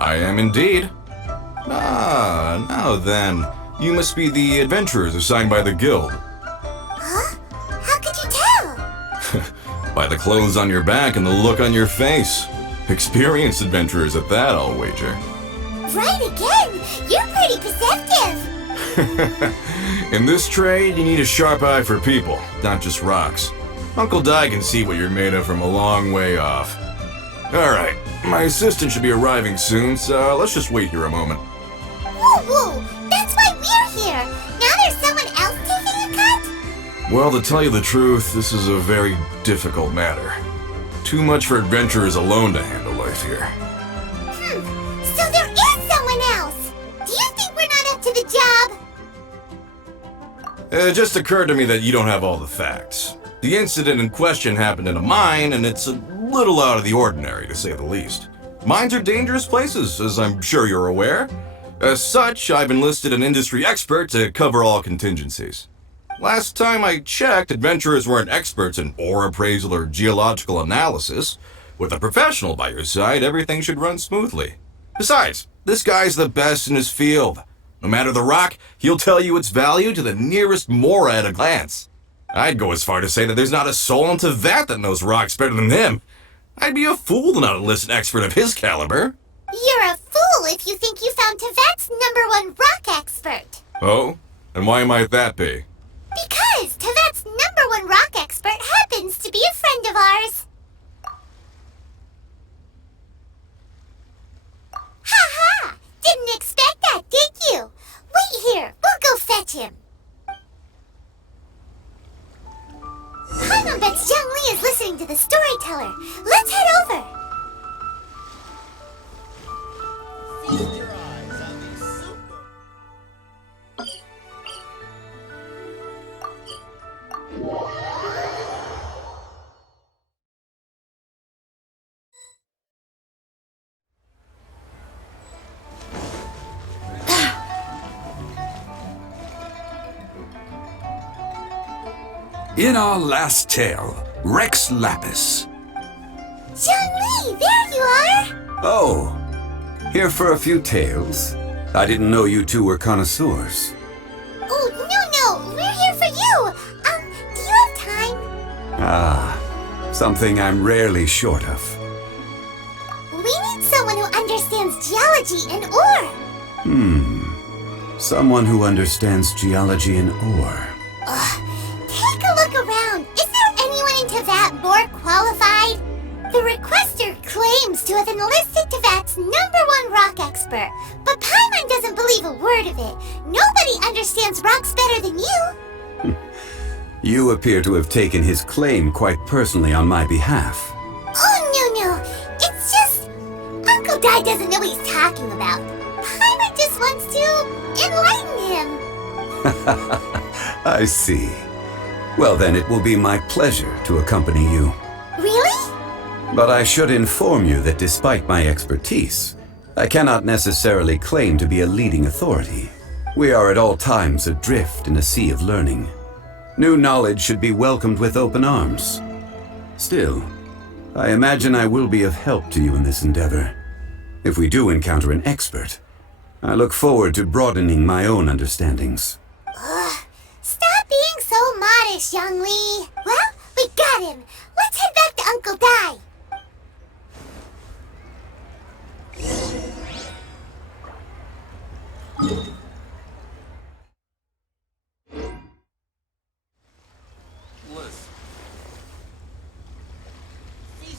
I am indeed. Ah, now then, you must be the adventurers assigned by the guild. Huh? How could you tell? By the clothes on your back and the look on your face. Experienced adventurers at that, I'll wager. Right again! You're pretty perceptive! In this trade, you need a sharp eye for people, not just rocks. Uncle Dai can see what you're made of from a long way off. Alright, my assistant should be arriving soon, so let's just wait here a moment. Whoa! That's why we're here! Now there's someone else taking a cut? Well, to tell you the truth, this is a very difficult matter. Too much for adventurers alone to handle life here. So there is someone else! Do you think we're not up to the job? It just occurred to me that you don't have all the facts. The incident in question happened in a mine, and it's a little out of the ordinary, to say the least. Mines are dangerous places, as I'm sure you're aware. As such, I've enlisted an industry expert to cover all contingencies. Last time I checked, adventurers weren't experts in ore appraisal or geological analysis. With a professional by your side, everything should run smoothly. Besides, this guy's the best in his field. No matter the rock, he'll tell you its value to the nearest mora at a glance. I'd go as far to say that there's not a soul in Teyvat that knows rocks better than him. I'd be a fool to not enlist an expert of his caliber. You're a fool if you think you found Teyvat's #1 rock expert. Oh? And why might that be? Because Teyvat's #1 rock expert happens to be a friend of ours. Ha! Didn't expect that, did you? Wait here, we'll go fetch him. Paimon bets Zhongli is listening to the storyteller. Let's head over. Feast your eyes on these super... In our last tale, Rex Lapis. Zhongli, there you are! Oh, here for a few tales? I didn't know you two were connoisseurs. Oh, no, we're here for you. Do you have time? Ah, something I'm rarely short of. We need someone who understands geology and ore. Someone who understands geology and ore. Take a look around. Is there anyone in Teyvat more qualified? The requester claims to have enlisted Teyvat's #1 rock expert, but Paimon doesn't believe a word of it. Nobody understands rocks better than you. You appear to have taken his claim quite personally on my behalf. Oh, no. It's just... Uncle Dai doesn't know what he's talking about. Paimon just wants to enlighten him. I see. Well then, it will be my pleasure to accompany you. Really? But I should inform you that despite my expertise, I cannot necessarily claim to be a leading authority. We are at all times adrift in a sea of learning. New knowledge should be welcomed with open arms. Still, I imagine I will be of help to you in this endeavor. If we do encounter an expert, I look forward to broadening my own understandings. Stop being so modest, Zhongli. Well, we got him. Let's head back to Uncle Dai.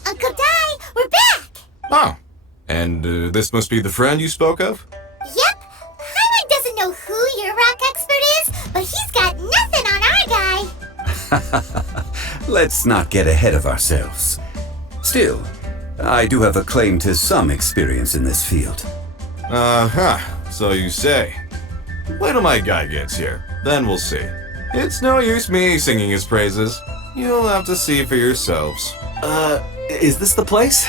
Uncle Dai, we're back! Oh, and this must be the friend you spoke of? Yep. Paimon doesn't know who your rock expert is, but he's got nothing on our guy. Let's not get ahead of ourselves. Still, I do have a claim to some experience in this field. So you say. Wait till my guy gets here, then we'll see. It's no use me singing his praises. You'll have to see for yourselves. Is this the place?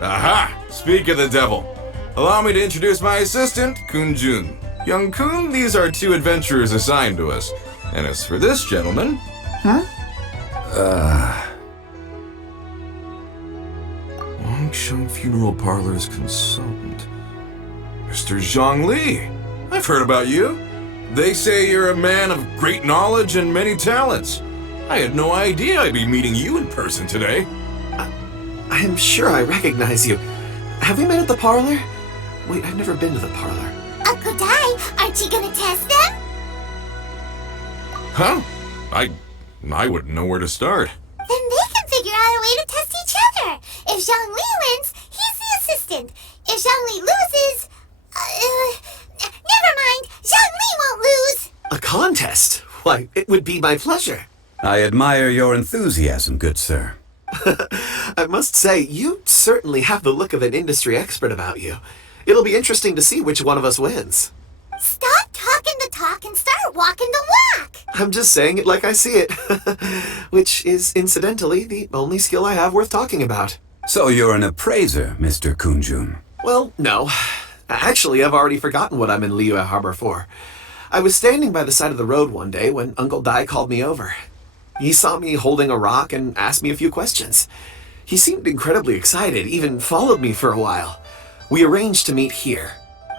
Aha! Speak of the devil. Allow me to introduce my assistant, Kun-jun. Young Kun, these are 2 adventurers assigned to us. And as for this gentleman... Shangsheng Funeral Parlor's consultant. Mr. Zhongli. I've heard about you. They say you're a man of great knowledge and many talents. I had no idea I'd be meeting you in person today. I am sure I recognize you. Have we met at the parlor? Wait, I've never been to the parlor. Uncle Dai, aren't you gonna test them? Huh? I wouldn't know where to start. Then they can figure out a way to test each other. If Zhongli wins, he's the assistant. If Zhongli loses... never mind, Zhongli won't lose. A contest? Why, it would be my pleasure. I admire your enthusiasm, good sir. I must say, you certainly have the look of an industry expert about you. It'll be interesting to see which one of us wins. Stop talking the talk and start walking the walk. I'm just saying it like I see it. Which is, incidentally, the only skill I have worth talking about. So you're an appraiser, Mr. Kunjun. Well, no. Actually, I've already forgotten what I'm in Liyue Harbor for. I was standing by the side of the road one day when Uncle Dai called me over. He saw me holding a rock and asked me a few questions. He seemed incredibly excited, even followed me for a while. We arranged to meet here.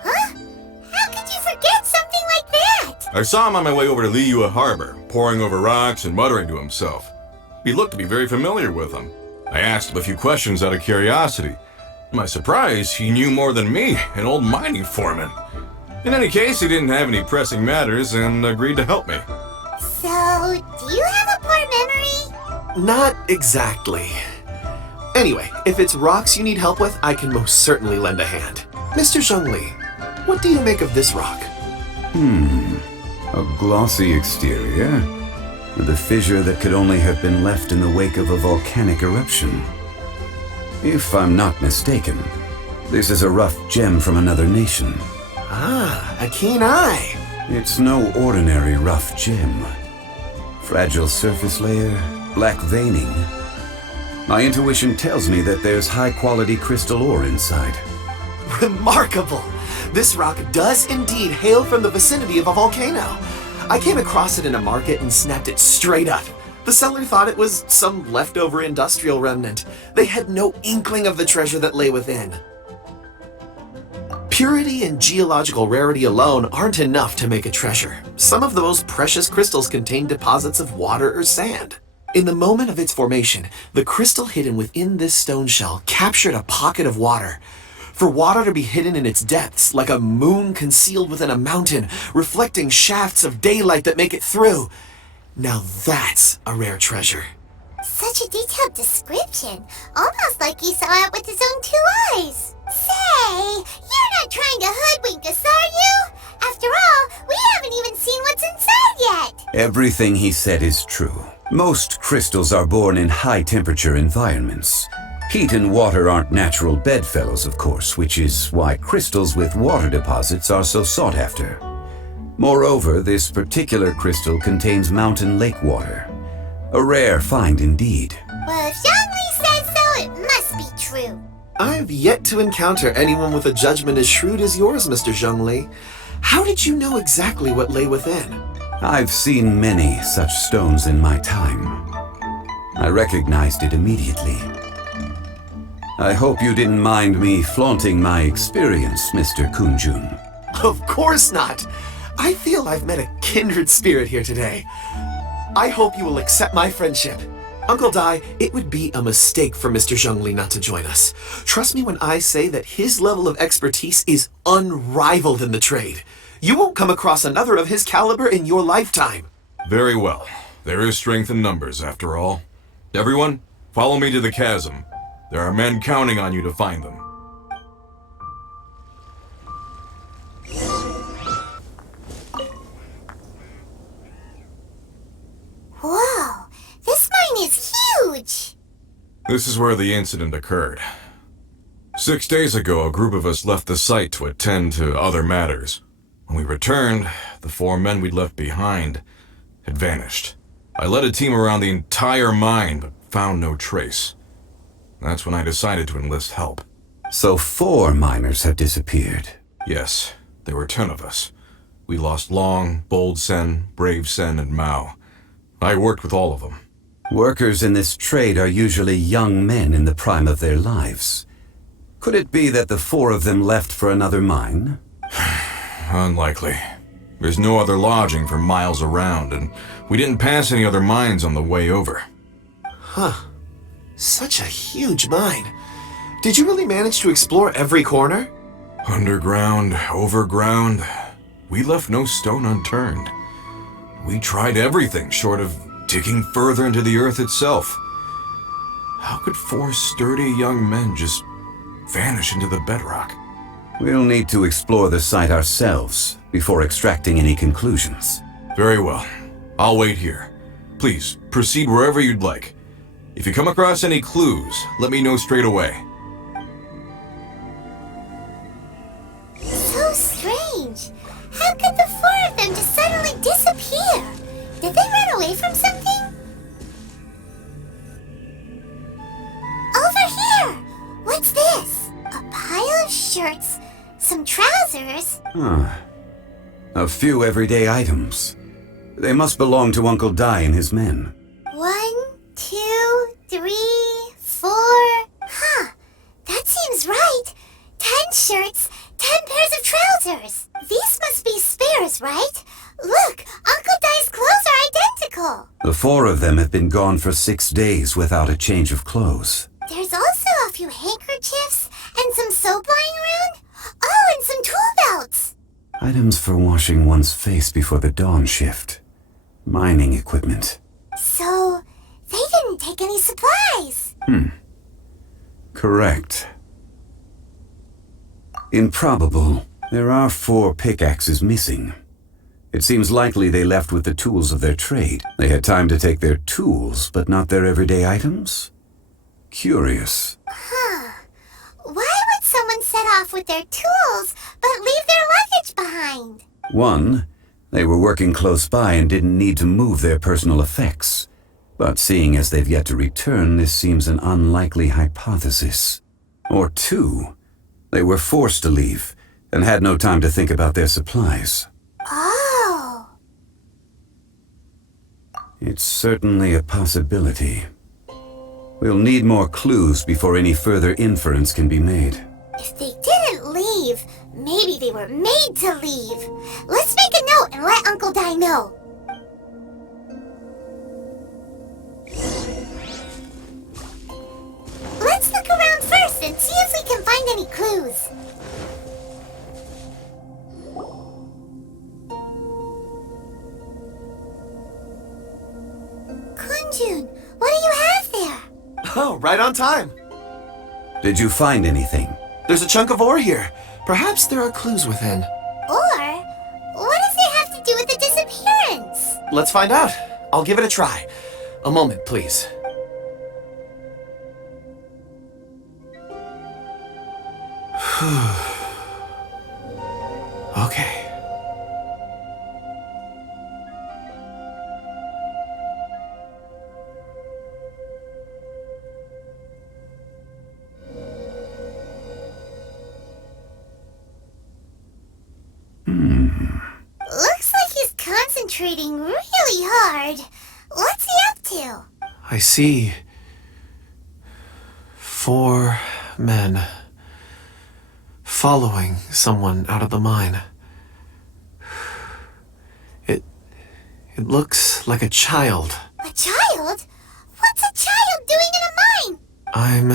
Huh? How could you forget something like that? I saw him on my way over to Liyue Harbor, poring over rocks and muttering to himself. He looked to be very familiar with them. I asked him a few questions out of curiosity. To my surprise, he knew more than me, an old mining foreman. In any case, he didn't have any pressing matters and agreed to help me. So, do you have a poor memory? Not exactly. Anyway, if it's rocks you need help with, I can most certainly lend a hand. Mr. Zhongli, what do you make of this rock? A glossy exterior, with a fissure that could only have been left in the wake of a volcanic eruption. If I'm not mistaken, this is a rough gem from another nation. Ah, a keen eye. It's no ordinary rough gem. Fragile surface layer, black veining. My intuition tells me that there's high-quality crystal ore inside. Remarkable! This rock does indeed hail from the vicinity of a volcano. I came across it in a market and snapped it straight up. The seller thought it was some leftover industrial remnant. They had no inkling of the treasure that lay within. Purity and geological rarity alone aren't enough to make a treasure. Some of the most precious crystals contain deposits of water or sand. In the moment of its formation, the crystal hidden within this stone shell captured a pocket of water. For water to be hidden in its depths, like a moon concealed within a mountain, reflecting shafts of daylight that make it through. Now that's a rare treasure. Such a detailed description. Almost like he saw it with his own 2 eyes. Say, you're not trying to hoodwink us, are you? After all, we haven't even seen what's inside yet. Everything he said is true. Most crystals are born in high-temperature environments. Heat and water aren't natural bedfellows, of course, which is why crystals with water deposits are so sought after. Moreover, this particular crystal contains mountain lake water. A rare find indeed. Well, if Zhongli says so, it must be true. I've yet to encounter anyone with a judgment as shrewd as yours, Mr. Zhongli. How did you know exactly what lay within? I've seen many such stones in my time. I recognized it immediately. I hope you didn't mind me flaunting my experience, Mr. Kunjun. Of course not. I feel I've met a kindred spirit here today. I hope you will accept my friendship. Uncle Dai, it would be a mistake for Mr. Zhongli not to join us. Trust me when I say that his level of expertise is unrivaled in the trade. You won't come across another of his caliber in your lifetime. Very well. There is strength in numbers, after all. Everyone, follow me to the chasm. There are men counting on you to find them. Whoa, this mine is huge. This is where the incident occurred. 6 days ago, a group of us left the site to attend to other matters. When we returned, the 4 men we'd left behind had vanished. I led a team around the entire mine, but found no trace. That's when I decided to enlist help. So 4 miners have disappeared. Yes, there were 10 of us. We lost Long, Bold Sen, Brave Sen, and Mao. I worked with all of them. Workers in this trade are usually young men in the prime of their lives. Could it be that the four of them left for another mine? Unlikely. There's no other lodging for miles around, and we didn't pass any other mines on the way over. Huh. Such a huge mine. Did you really manage to explore every corner? Underground, overground, we left no stone unturned. We tried everything short of digging further into the earth itself. How could four sturdy young men just vanish into the bedrock? We'll need to explore the site ourselves before extracting any conclusions. Very well. I'll wait here. Please, proceed wherever you'd like. If you come across any clues, let me know straight away. So strange. How could the four of them just suddenly disappear? Did they run away from something? Over here! What's this? A pile of shirts, some trousers. A few everyday items. They must belong to Uncle Dai and his men. 1, 2, 3, 4. Huh. That seems right. 10 shirts, 10 pairs of trousers. These must be spares, right? Look, Uncle Dai's clothes are identical. The four of them have been gone for 6 days without a change of clothes. There's also a few handkerchiefs and some soap lying around. Oh, and some tool belts. Items for washing one's face before the dawn shift. Mining equipment. So, they didn't take any supplies. Correct. Improbable. There are 4 pickaxes missing. It seems likely they left with the tools of their trade. They had time to take their tools, but not their everyday items? Curious. Why would someone set off with their tools, but leave their luggage behind? 1, they were working close by and didn't need to move their personal effects. But seeing as they've yet to return, this seems an unlikely hypothesis. Or 2, they were forced to leave and had no time to think about their supplies. Oh. It's certainly a possibility. We'll need more clues before any further inference can be made. If they didn't leave, maybe they were made to leave. Let's make a note and let Uncle Dai know. Let's look around first and see if we can find any clues. Kunjun, what do you have there? Oh, right on time. Did you find anything? There's a chunk of ore here. Perhaps there are clues within. Or, what does it have to do with the disappearance? Let's find out. I'll give it a try. A moment, please. Okay. Looks like he's concentrating really hard. What's he up to? I see 4 men following someone out of the mine. It looks like a child. A child? What's a child doing in a mine? I'm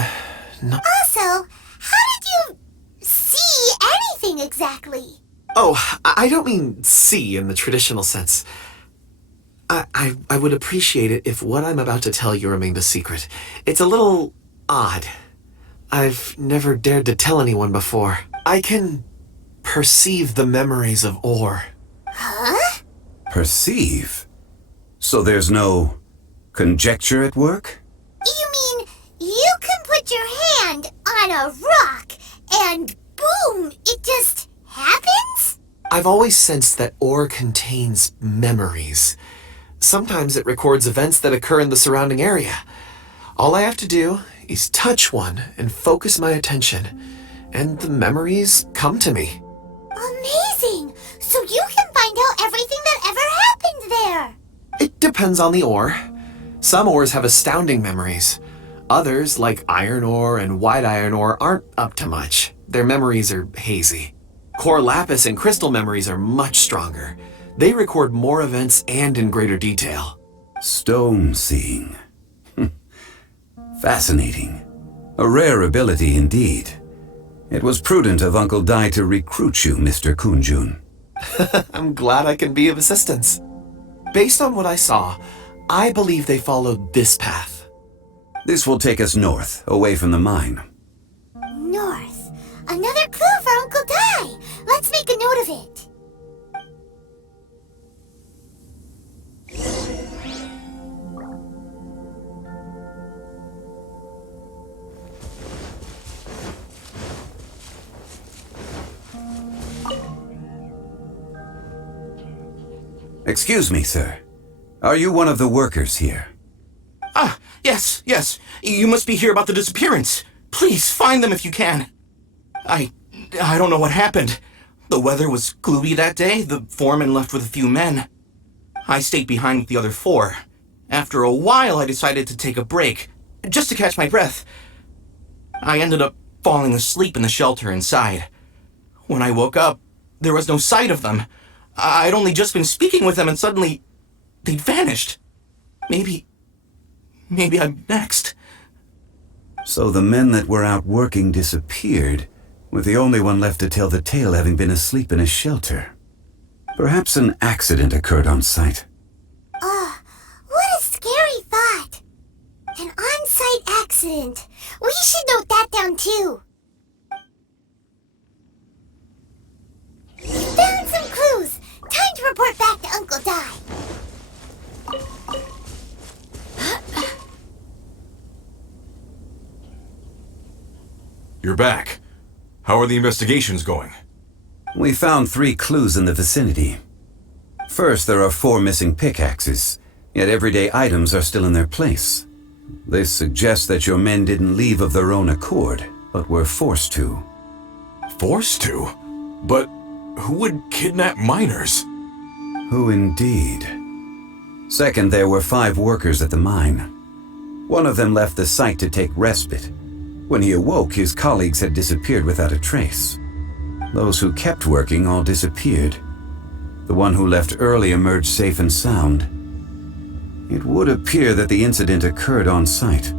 not... Also, how did you see anything exactly? Oh, I don't mean see in the traditional sense. I would appreciate it if what I'm about to tell you remained a secret. It's a little odd. I've never dared to tell anyone before. I can perceive the memories of ore. Huh? Perceive? So there's no conjecture at work? You mean you can put your hand on a rock and boom, it just happens? I've always sensed that ore contains memories. Sometimes it records events that occur in the surrounding area. All I have to do is touch one and focus my attention, and the memories come to me. Amazing! So you can find out everything that ever happened there. It depends on the ore. Some ores have astounding memories. Others, like iron ore and white iron ore, aren't up to much. Their memories are hazy. Core lapis and crystal memories are much stronger. They record more events and in greater detail. Stone seeing. Fascinating. A rare ability indeed. It was prudent of Uncle Dai to recruit you, Mr. Kunjun. I'm glad I can be of assistance. Based on what I saw, I believe they followed this path. This will take us north, away from the mine. North. Another clue for Uncle Dai. Let's make a note of it. Excuse me, sir. Are you one of the workers here? Ah, yes. You must be here about the disappearance. Please, find them if you can. I don't know what happened. The weather was gloomy that day. The foreman left with a few men. I stayed behind with the other 4. After a while, I decided to take a break, just to catch my breath. I ended up falling asleep in the shelter inside. When I woke up, there was no sight of them. I'd only just been speaking with them and suddenly they'd vanished. Maybe I'm next. So the men that were out working disappeared, with the only one left to tell the tale having been asleep in a shelter. Perhaps an accident occurred on site. What a scary thought. An on-site accident. We should note that down too. We found some clues. Time to report back to Uncle Dai. You're back. How are the investigations going? We found 3 clues in the vicinity. First, there are 4 missing pickaxes, yet everyday items are still in their place. This suggests that your men didn't leave of their own accord, but were forced to. Forced to? But who would kidnap miners? Who indeed? Second, there were 5 workers at the mine. One of them left the site to take respite. When he awoke, his colleagues had disappeared without a trace. Those who kept working all disappeared. The one who left early emerged safe and sound. It would appear that the incident occurred on site.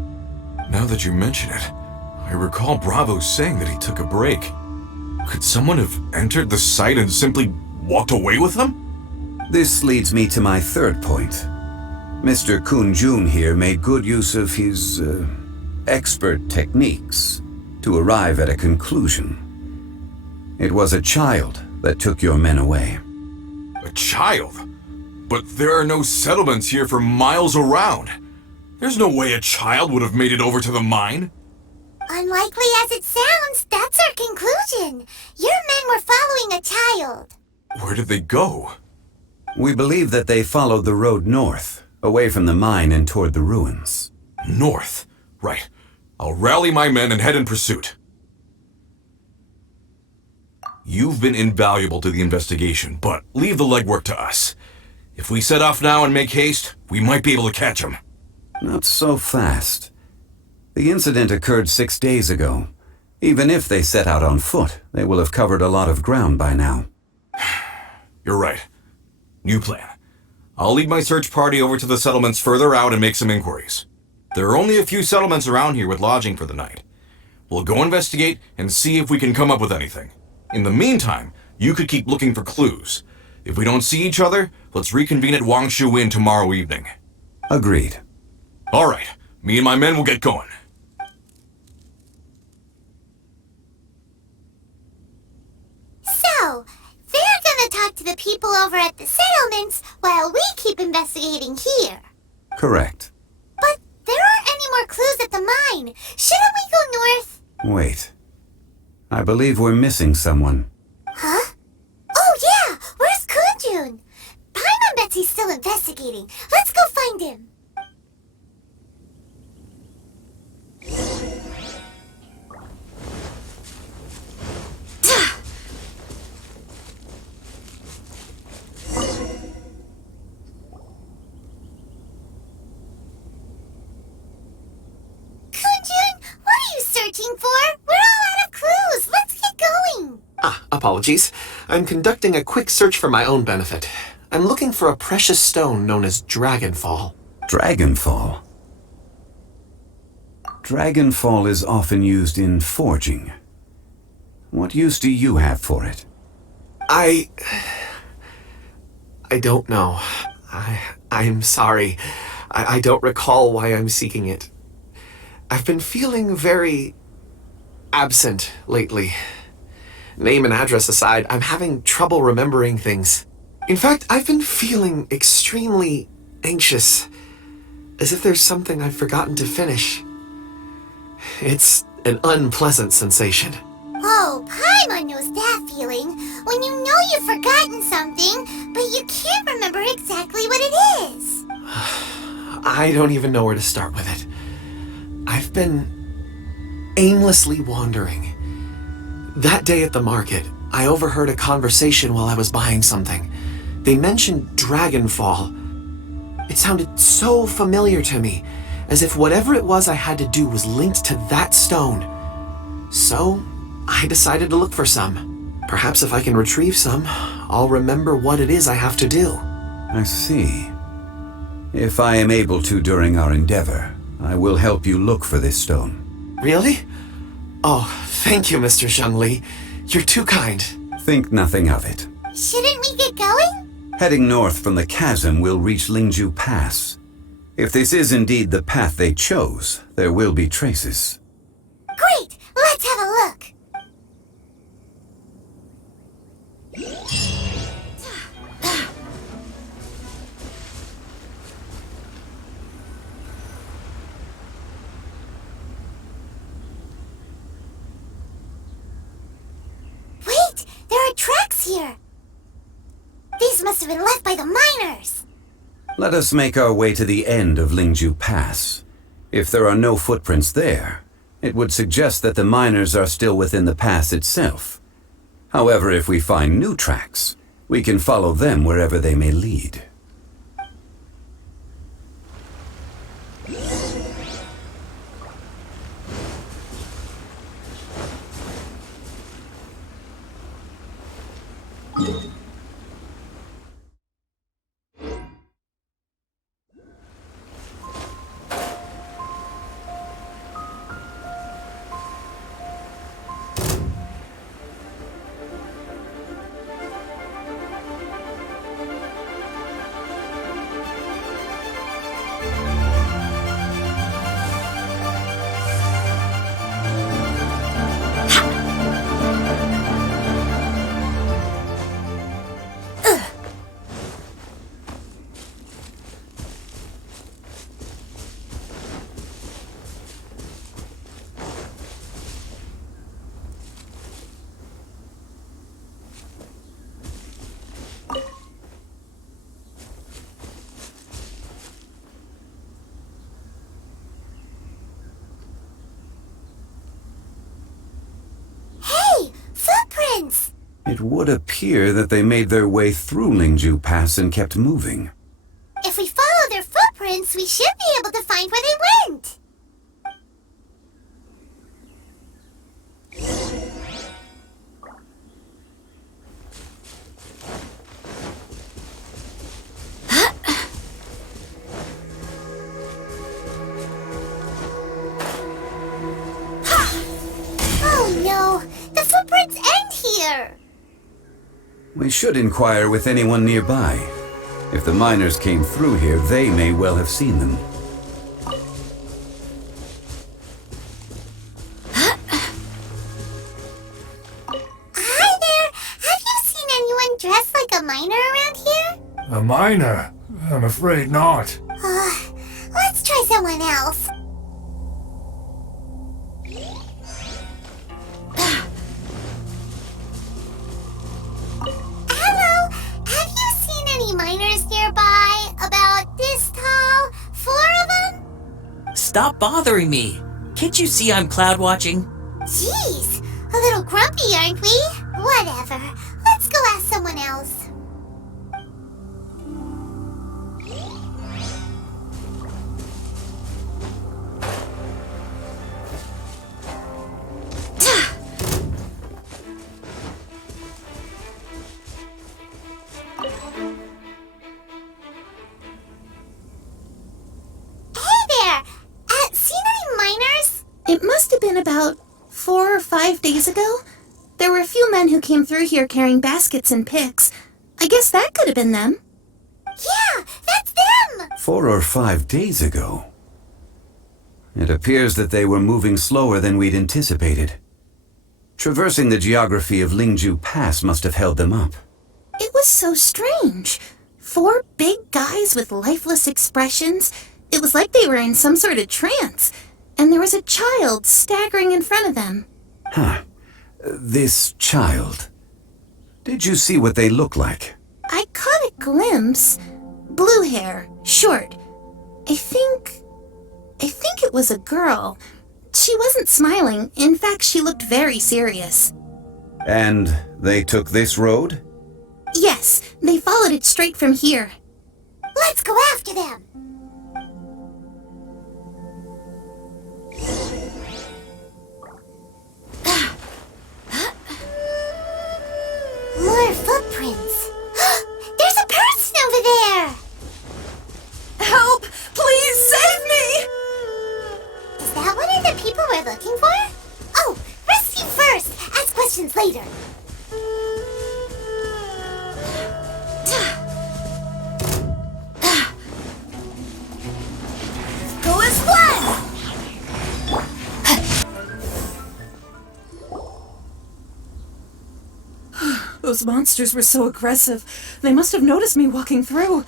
Now that you mention it, I recall Bravo saying that he took a break. Could someone have entered the site and simply walked away with them? This leads me to my third point. Mr. Kunjun here made good use of his, expert techniques to arrive at a conclusion. It was a child that took your men away. A child? But there are no settlements here for miles around. There's no way a child would have made it over to the mine. Unlikely as it sounds, that's our conclusion. Your men were following a child. Where did they go? We believe that they followed the road north, away from the mine and toward the ruins. North. Right. I'll rally my men and head in pursuit. You've been invaluable to the investigation, but leave the legwork to us. If we set off now and make haste, we might be able to catch them. Not so fast. The incident occurred 6 days ago. Even if they set out on foot, they will have covered a lot of ground by now. You're right. New plan. I'll lead my search party over to the settlements further out and make some inquiries. There are only a few settlements around here with lodging for the night. We'll go investigate and see if we can come up with anything. In the meantime, you could keep looking for clues. If we don't see each other, let's reconvene at Wangshu Inn tomorrow evening. Agreed. All right. Me and my men will get going. So, they're gonna talk to the people over at the settlements while we keep investigating here. Correct. But there aren't any more clues at the mine. Shouldn't we go north? Wait. I believe we're missing someone. Huh? Oh yeah! Where's Kunjun? Paimon bets he's still investigating. Let's go find him. Apologies. I'm conducting a quick search for my own benefit. I'm looking for a precious stone known as Dragonfall. Dragonfall. Dragonfall is often used in forging. What use do you have for it? I don't know. I'm sorry. I don't recall why I'm seeking it. I've been feeling very absent lately. Name and address aside, I'm having trouble remembering things. In fact, I've been feeling extremely anxious, as if there's something I've forgotten to finish. It's an unpleasant sensation. Oh, Paimon knows that feeling. When you know you've forgotten something, but you can't remember exactly what it is. I don't even know where to start with it. I've been aimlessly wandering. That day at the market, I overheard a conversation while I was buying something. They mentioned Dragonfall. It sounded so familiar to me, as if whatever it was I had to do was linked to that stone. So, I decided to look for some. Perhaps if I can retrieve some, I'll remember what it is I have to do. I see. If I am able to during our endeavor, I will help you look for this stone. Really? Oh, thank you, Mr. Zhongli. You're too kind. Think nothing of it. Shouldn't we get going? Heading north from the chasm, we'll reach Lingju Pass. If this is indeed the path they chose, there will be traces. Great! Let's have a look! Wait! There are tracks here! These must have been left by the miners! Let us make our way to the end of Lingju Pass. If there are no footprints there, it would suggest that the miners are still within the pass itself. However, if we find new tracks, we can follow them wherever they may lead. It would appear that they made their way through Lingju Pass and kept moving. If we follow their footprints, we should be able to find where they went. Oh no! The footprints end here! We should inquire with anyone nearby. If the miners came through here, they may well have seen them. Hi there! Have you seen anyone dressed like a miner around here? A miner? I'm afraid not. Let's try someone else. Hello? Have you seen any miners nearby? About this tall? 4 of them? Stop bothering me. Can't you see I'm cloud watching? Jeez, a little grumpy, aren't we? Whatever. Let's go ask someone else. been about 4 or 5 days ago. There were a few men who came through here carrying baskets and picks. I guess that could have been them. Yeah, that's them! 4 or 5 days ago. It appears that they were moving slower than we'd anticipated. Traversing the geography of Lingju Pass must have held them up. It was so strange. 4 big guys with lifeless expressions. It was like they were in some sort of trance. And there was a child staggering in front of them. Huh. This child. Did you see what they look like? I caught a glimpse. Blue hair, short. I think it was a girl. She wasn't smiling. In fact, she looked very serious. And they took this road? Yes, they followed it straight from here. Let's go after them! More footprints. There's a person over there! Help! Please save me! Is that one of the people we're looking for? Oh, rescue first! Ask questions later. Go as one! Those monsters were so aggressive. They must have noticed me walking through.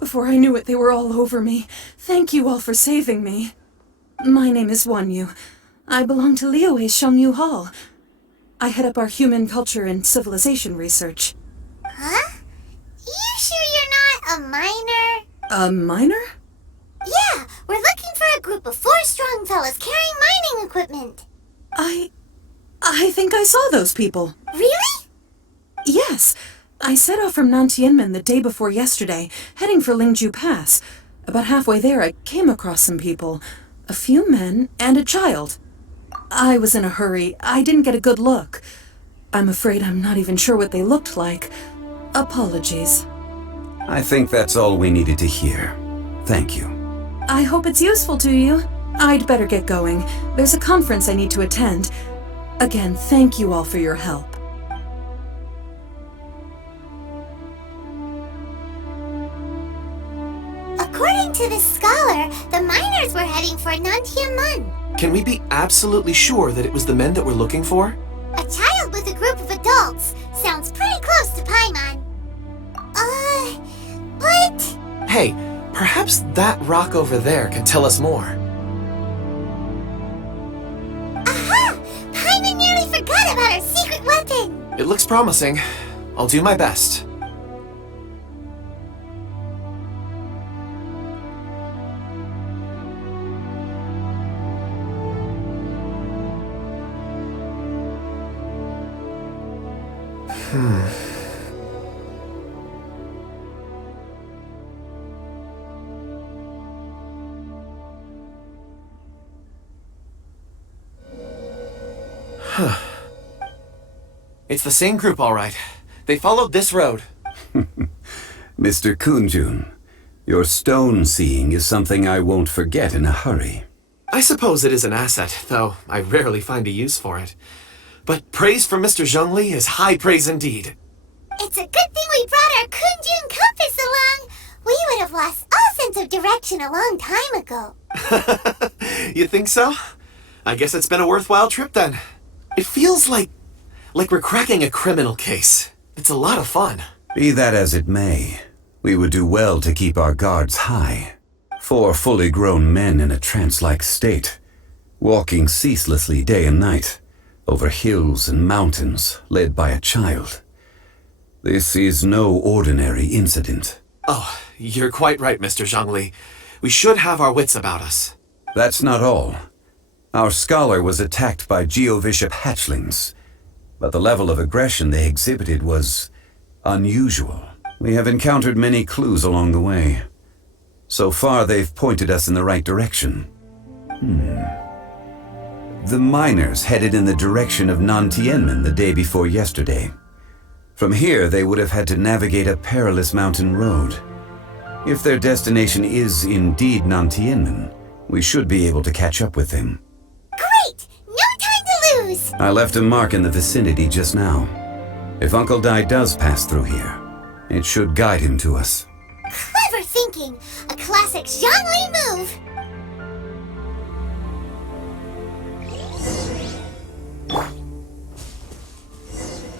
Before I knew it, they were all over me. Thank you all for saving me. My name is Wanyu. I belong to Liyue Hall. I head up our human culture and civilization research. Huh? You sure you're not a miner? A miner? Yeah, we're looking for a group of 4 strong fellas carrying mining equipment. I think I saw those people. Really? Yes. I set off from Nantianmen the day before yesterday, heading for Lingju Pass. About halfway there, I came across some people. A few men and a child. I was in a hurry. I didn't get a good look. I'm afraid I'm not even sure what they looked like. Apologies. I think that's all we needed to hear. Thank you. I hope it's useful to you. I'd better get going. There's a conference I need to attend. Again, thank you all for your help. According to this scholar, the miners were heading for Nantianmen. Can we be absolutely sure that it was the men that we're looking for? A child with a group of adults. Sounds pretty close to Paimon. But... Hey, perhaps that rock over there can tell us more. Aha! Paimon nearly forgot about our secret weapon. It looks promising. I'll do my best. It's the same group, all right. They followed this road. Mr. Kunjun, your stone seeing is something I won't forget in a hurry. I suppose it is an asset, though I rarely find a use for it. But praise from Mr. Zhongli is high praise indeed. It's a good thing we brought our Kunjun compass along. We would have lost all sense of direction a long time ago. You think so? I guess it's been a worthwhile trip then. It feels like we're cracking a criminal case. It's a lot of fun. Be that as it may, we would do well to keep our guards high. 4 fully grown men in a trance-like state, walking ceaselessly day and night, over hills and mountains, led by a child. This is no ordinary incident. Oh, you're quite right, Mr. Zhongli. We should have our wits about us. That's not all. Our scholar was attacked by Geovishap hatchlings, but the level of aggression they exhibited was unusual. We have encountered many clues along the way. So far, they've pointed us in the right direction. The miners headed in the direction of Nantianmen the day before yesterday. From here, they would have had to navigate a perilous mountain road. If their destination is indeed Nantianmen, we should be able to catch up with them. Great! No news? I left a mark in the vicinity just now. If Uncle Dai does pass through here, it should guide him to us. Clever thinking. A classic Zhongli move.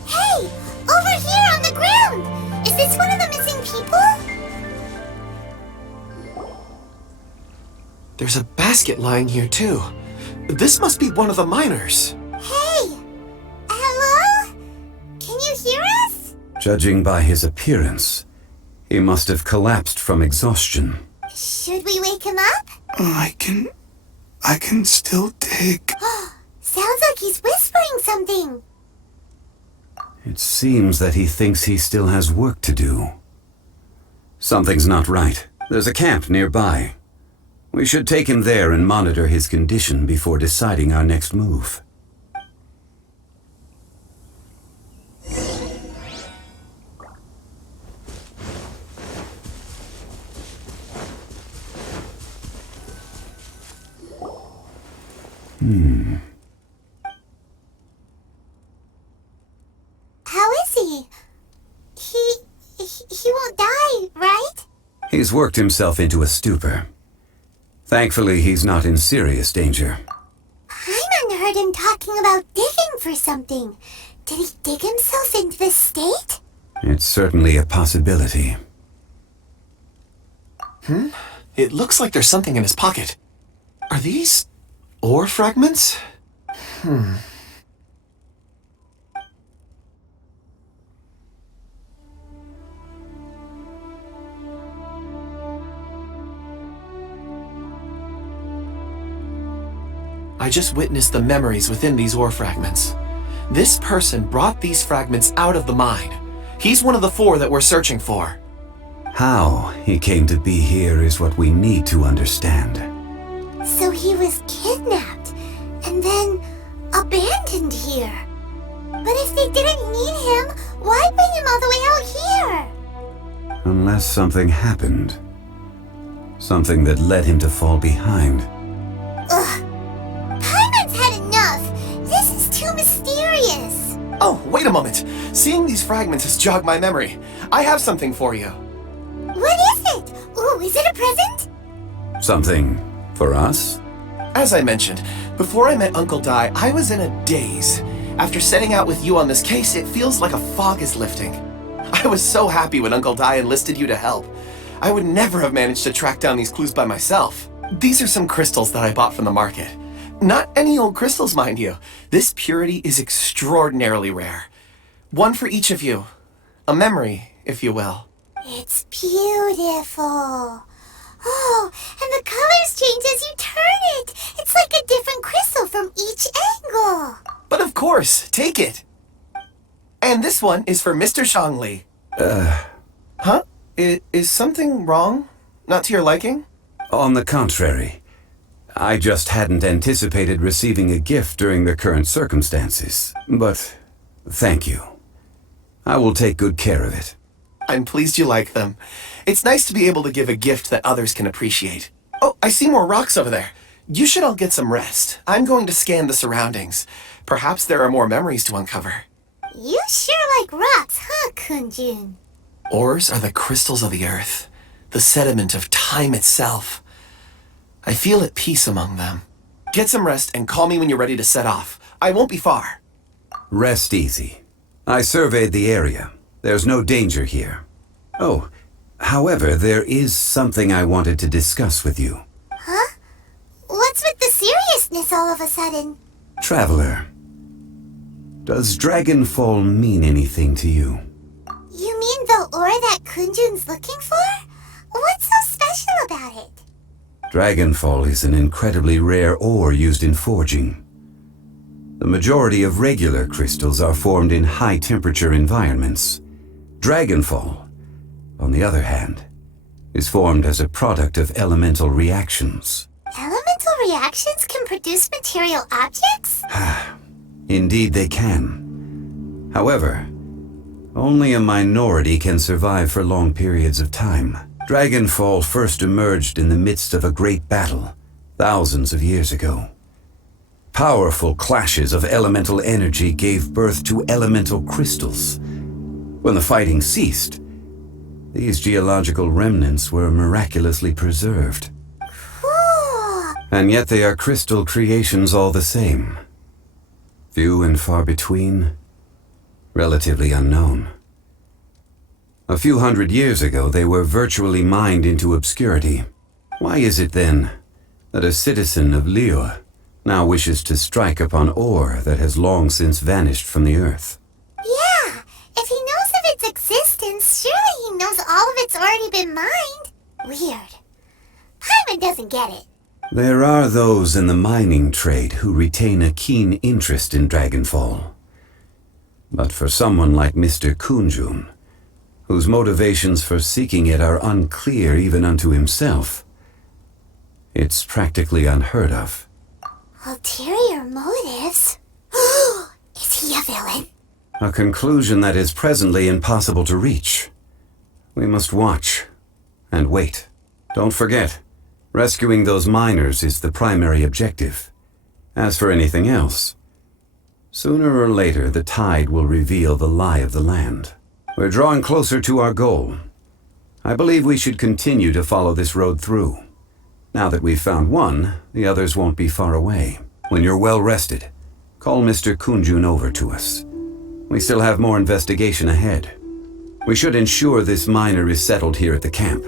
Hey! Over here on the ground! Is this one of the missing people? There's a basket lying here, too. This must be one of the miners. Hey! Hello? Can you hear us? Judging by his appearance, he must have collapsed from exhaustion. Should we wake him up? I can still dig. Sounds like he's whispering something. It seems that he thinks he still has work to do. Something's not right. There's a camp nearby. We should take him there and monitor his condition before deciding our next move. How is he? He won't die, right? He's worked himself into a stupor. Thankfully, he's not in serious danger. Paimon heard him talking about digging for something. Did he dig himself into this state? It's certainly a possibility. It looks like there's something in his pocket. Are these ore fragments? I just witnessed the memories within these ore fragments. This person brought these fragments out of the mine. He's one of the 4 that we're searching for. How he came to be here is what we need to understand. So he was kidnapped and then abandoned here. But if they didn't need him, why bring him all the way out here? Unless something happened. Something that led him to fall behind. Ugh. Paimon's had enough. This is too mysterious. Oh, wait a moment. Seeing these fragments has jogged my memory. I have something for you. What is it? Ooh, is it a present? Something for us? As I mentioned, before I met Uncle Dai, I was in a daze. After setting out with you on this case, it feels like a fog is lifting. I was so happy when Uncle Dai enlisted you to help. I would never have managed to track down these clues by myself. These are some crystals that I bought from the market. Not any old crystals, mind you. This purity is extraordinarily rare. One for each of you. A memory, if you will. It's beautiful. Oh, and the colors change as you turn it. It's like a different crystal from each angle. But of course, take it. And this one is for Mr. Zhongli. Huh? Is something wrong? Not to your liking? On the contrary. I just hadn't anticipated receiving a gift during the current circumstances. But thank you. I will take good care of it. I'm pleased you like them. It's nice to be able to give a gift that others can appreciate. Oh, I see more rocks over there. You should all get some rest. I'm going to scan the surroundings. Perhaps there are more memories to uncover. You sure like rocks, huh, Kunjun? Ores are the crystals of the earth, the sediment of time itself. I feel at peace among them. Get some rest and call me when you're ready to set off. I won't be far. Rest easy. I surveyed the area. There's no danger here. Oh, however, there is something I wanted to discuss with you. Huh? What's with the seriousness all of a sudden? Traveler, does Dragonfall mean anything to you? You mean the ore that Kunjun's looking for? What's so special about it? Dragonfall is an incredibly rare ore used in forging. The majority of regular crystals are formed in high-temperature environments. Dragonfall, on the other hand, is formed as a product of elemental reactions. Elemental reactions can produce material objects? Indeed they can. However, only a minority can survive for long periods of time. Dragonfall first emerged in the midst of a great battle, thousands of years ago. Powerful clashes of elemental energy gave birth to elemental crystals. When the fighting ceased, these geological remnants were miraculously preserved. Cool. And yet they are crystal creations all the same. Few and far between, relatively unknown. A few hundred years ago, they were virtually mined into obscurity. Why is it then that a citizen of Liyue now wishes to strike upon ore that has long since vanished from the earth? Yeah, if he knows of its existence, surely he knows all of it's already been mined. Weird. Paimon doesn't get it. There are those in the mining trade who retain a keen interest in Dragonfall. But for someone like Mr. Kunjun, whose motivations for seeking it are unclear even unto himself, it's practically unheard of. Ulterior motives? Is he a villain? A conclusion that is presently impossible to reach. We must watch and wait. Don't forget, rescuing those miners is the primary objective. As for anything else, sooner or later the tide will reveal the lie of the land. We're drawing closer to our goal. I believe we should continue to follow this road through. Now that we've found one, the others won't be far away. When you're well rested, call Mr. Kunjun over to us. We still have more investigation ahead. We should ensure this miner is settled here at the camp.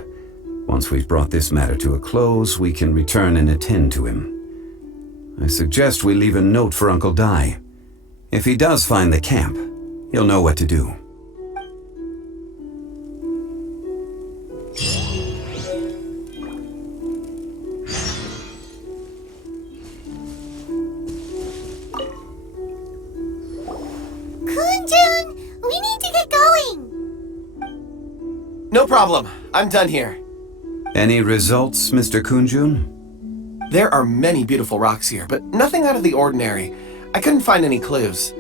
Once we've brought this matter to a close, we can return and attend to him. I suggest we leave a note for Uncle Dai. If he does find the camp, he'll know what to do. Kunjun, we need to get going. No problem. I'm done here. Any results, Mr. Kunjun? There are many beautiful rocks here, but nothing out of the ordinary. I couldn't find any clues.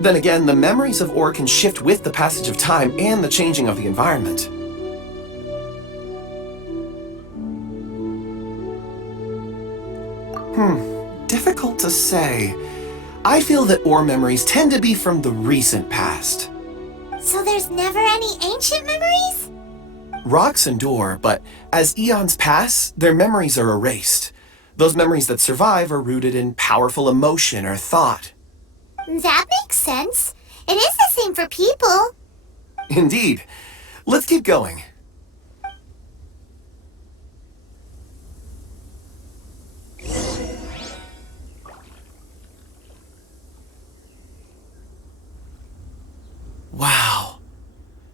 Then again, the memories of ore can shift with the passage of time and the changing of the environment. Difficult to say. I feel that ore memories tend to be from the recent past. So there's never any ancient memories? Rocks endure, but as eons pass, their memories are erased. Those memories that survive are rooted in powerful emotion or thought. That makes sense. It is the same for people. Indeed. Let's keep going. Wow.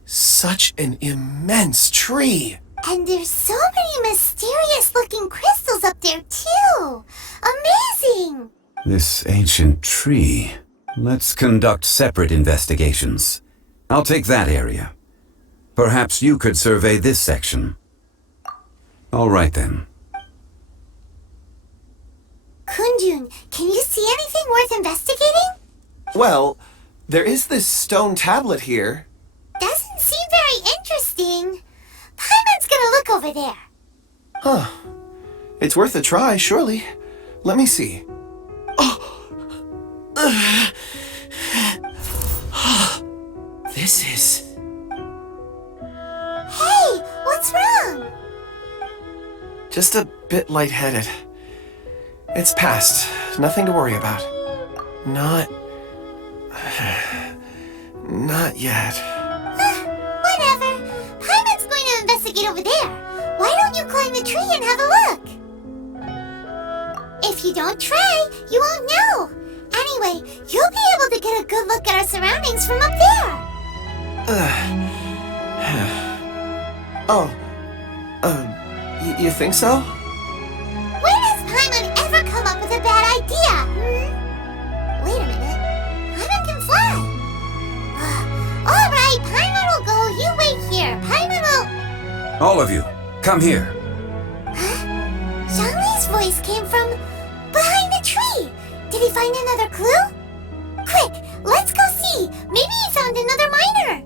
Such an immense tree. And there's so many mysterious-looking crystals up there, too. Amazing! This ancient tree. Let's conduct separate investigations. I'll take that area. Perhaps you could survey this section. All right then. Kunjun, can you see anything worth investigating? Well, there is this stone tablet here. Doesn't seem very interesting. Paimon's gonna look over there. Huh. It's worth a try, surely. Let me see. This is... Hey, what's wrong? just a bit lightheaded. It's past. Nothing to worry about. Not yet. Whatever. Paimon's going to investigate over there. Why don't you climb the tree and have a look? If you don't try, you won't know. Anyway, you'll be able to get a good look at our surroundings from up there. You think so? When has Paimon ever come up with a bad idea? Wait a minute. Paimon can fly. All right, Paimon will go. You wait here. Paimon will... All of you, come here. Huh? Zhongli's voice came from behind the tree. Did he find another clue? Quick, let's go see. Maybe he found another miner.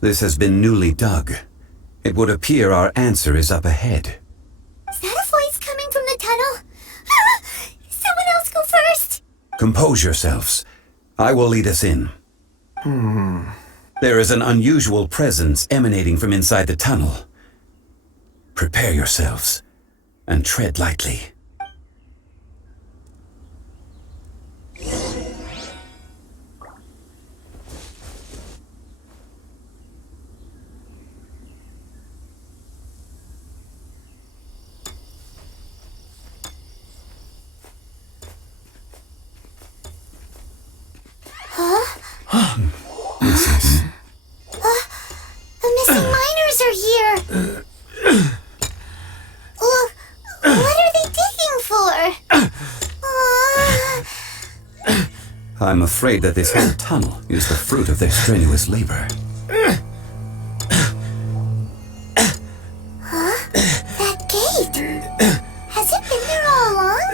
This has been newly dug. It would appear our answer is up ahead. Is that a voice coming from the tunnel? Someone else go first! Compose yourselves. I will lead us in. There is an unusual presence emanating from inside the tunnel. Prepare yourselves, and tread lightly. The missing miners are here! What are they digging for? I'm afraid that this whole tunnel is the fruit of their strenuous labor. That gate! Has it been there all along?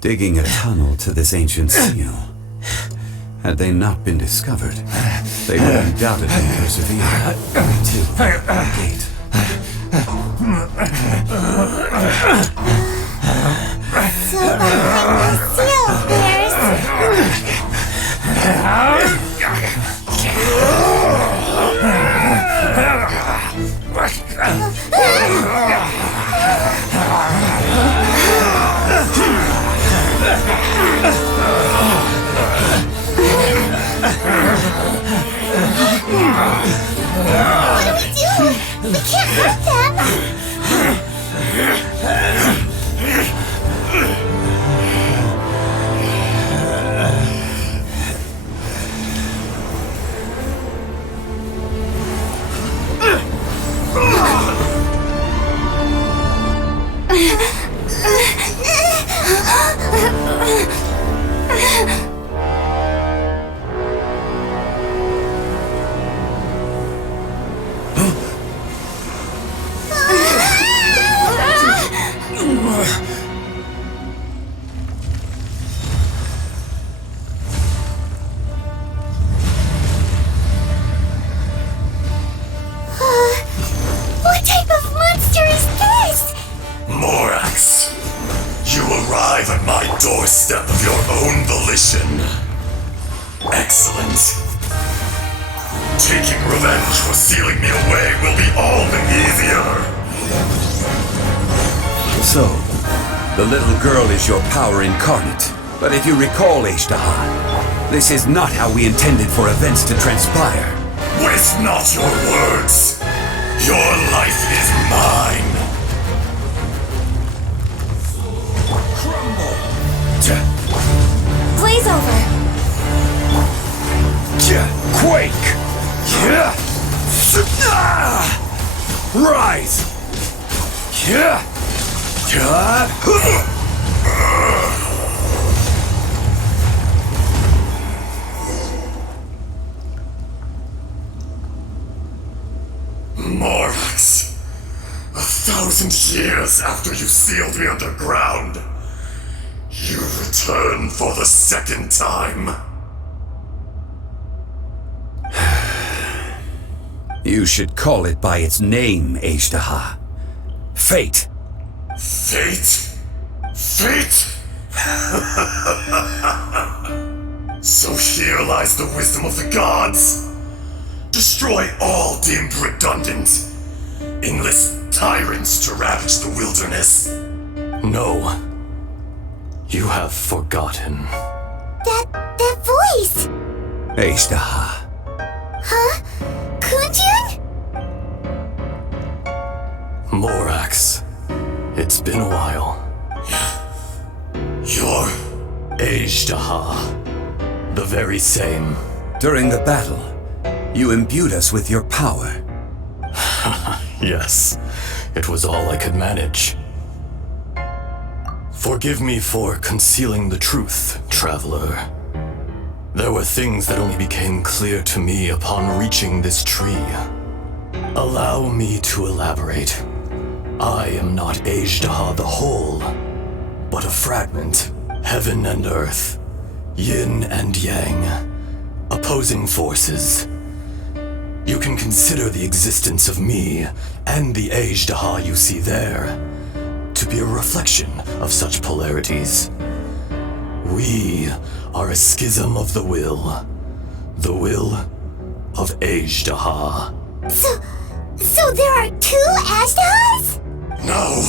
Digging a tunnel to this ancient seal. Had they not been discovered, they would undoubtedly persevere to the gate. So behind the seal, there's... What do we do? We can't hurt them! What type of monster is this? Morax, you arrive at my doorstep of your own volition. Excellent. Taking revenge for sealing me away will be all the easier. So, the little girl is your power incarnate. But if you recall, Azhdaha, this is not how we intended for events to transpire. Waste not your words. Your life is mine. Crumble. Blaze over. Quake. Rise. Morax, 1,000 years after you sealed me underground, you return for the second time. You should call it by its name, Azhdaha. Fate. Fate? Fate? So here lies the wisdom of the gods. Destroy all deemed redundant. Enlist tyrants to ravage the wilderness. No. You have forgotten. That voice! Azhdaha. Huh? Kunjun? Morax, it's been a while. You're... Azhdaha. The very same. During the battle, you imbued us with your power. Yes, it was all I could manage. Forgive me for concealing the truth, traveler. There were things that only became clear to me upon reaching this tree. Allow me to elaborate. I am not Azhdaha the whole, but a fragment. Heaven and earth, yin and yang, opposing forces. You can consider the existence of me and the Azhdaha you see there to be a reflection of such polarities. We are a schism of the will of Azhdaha. So there are two Azhdahas? No,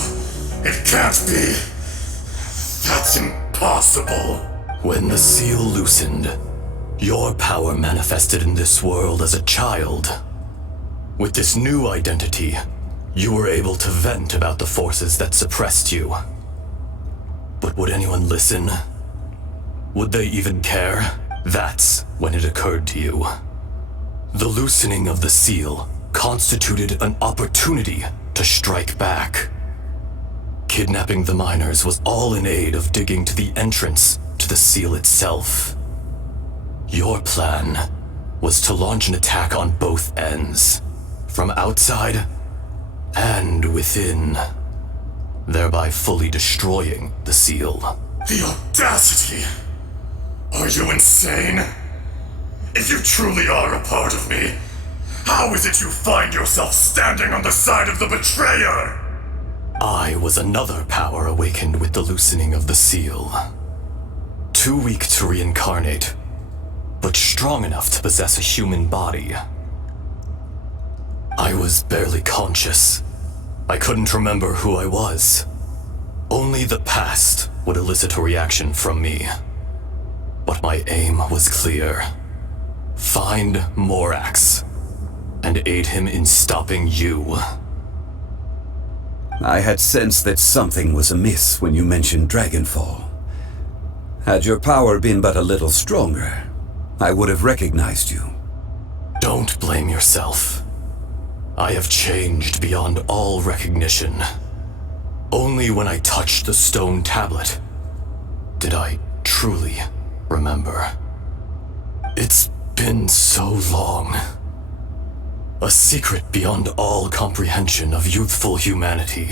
it can't be. That's impossible. When the seal loosened, your power manifested in this world as a child. With this new identity, you were able to vent about the forces that suppressed you. But would anyone listen? Would they even care? That's when it occurred to you. The loosening of the seal constituted an opportunity to strike back. Kidnapping the miners was all in aid of digging to the entrance to the seal itself. Your plan was to launch an attack on both ends, from outside and within, thereby fully destroying the seal. The audacity! Are you insane? If you truly are a part of me, how is it you find yourself standing on the side of the betrayer? I was another power awakened with the loosening of the seal. Too weak to reincarnate, but strong enough to possess a human body. I was barely conscious. I couldn't remember who I was. Only the past would elicit a reaction from me. But my aim was clear. Find Morax and aid him in stopping you. I had sensed that something was amiss when you mentioned Dragonfall. Had your power been but a little stronger, I would have recognized you. Don't blame yourself. I have changed beyond all recognition. Only when I touched the stone tablet did I truly remember. It's been so long. A secret beyond all comprehension of youthful humanity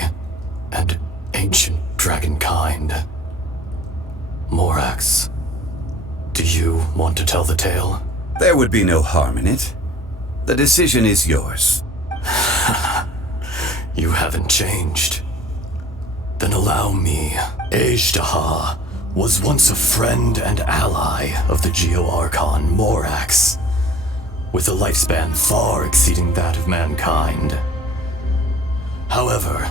and ancient dragonkind. Morax, do you want to tell the tale? There would be no harm in it. The decision is yours. You haven't changed. Then allow me. Azhdaha was once a friend and ally of the Geo-Archon Morax, with a lifespan far exceeding that of mankind. However,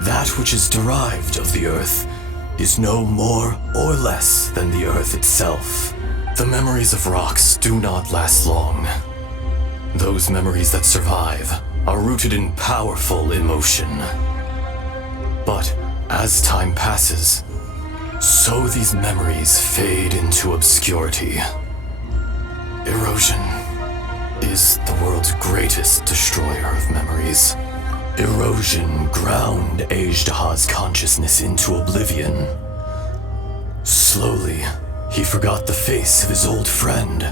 that which is derived of the Earth is no more or less than the Earth itself. The memories of rocks do not last long. Those memories that survive are rooted in powerful emotion. But as time passes, so these memories fade into obscurity. Erosion is the world's greatest destroyer of memories. Erosion ground Azhdaha's consciousness into oblivion. Slowly, he forgot the face of his old friend,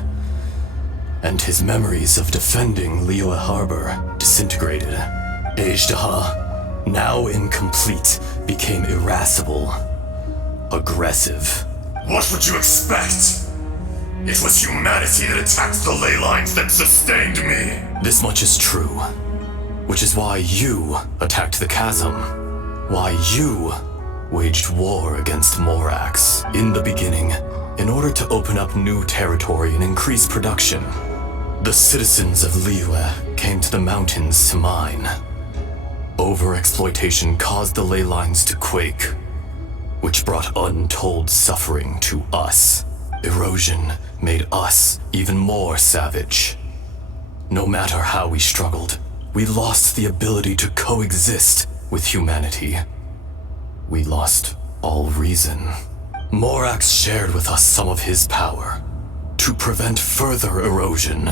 and his memories of defending Liyue Harbor disintegrated. Azhdaha, now incomplete, became irascible, aggressive. What would you expect? It was humanity that attacked the ley lines that sustained me. This much is true, which is why you attacked the chasm. Why you waged war against Morax. In the beginning, in order to open up new territory and increase production, the citizens of Liyue came to the mountains to mine. Overexploitation caused the ley lines to quake, which brought untold suffering to us. Erosion made us even more savage. No matter how we struggled, we lost the ability to coexist with humanity. We lost all reason. Morax shared with us some of his power to prevent further erosion,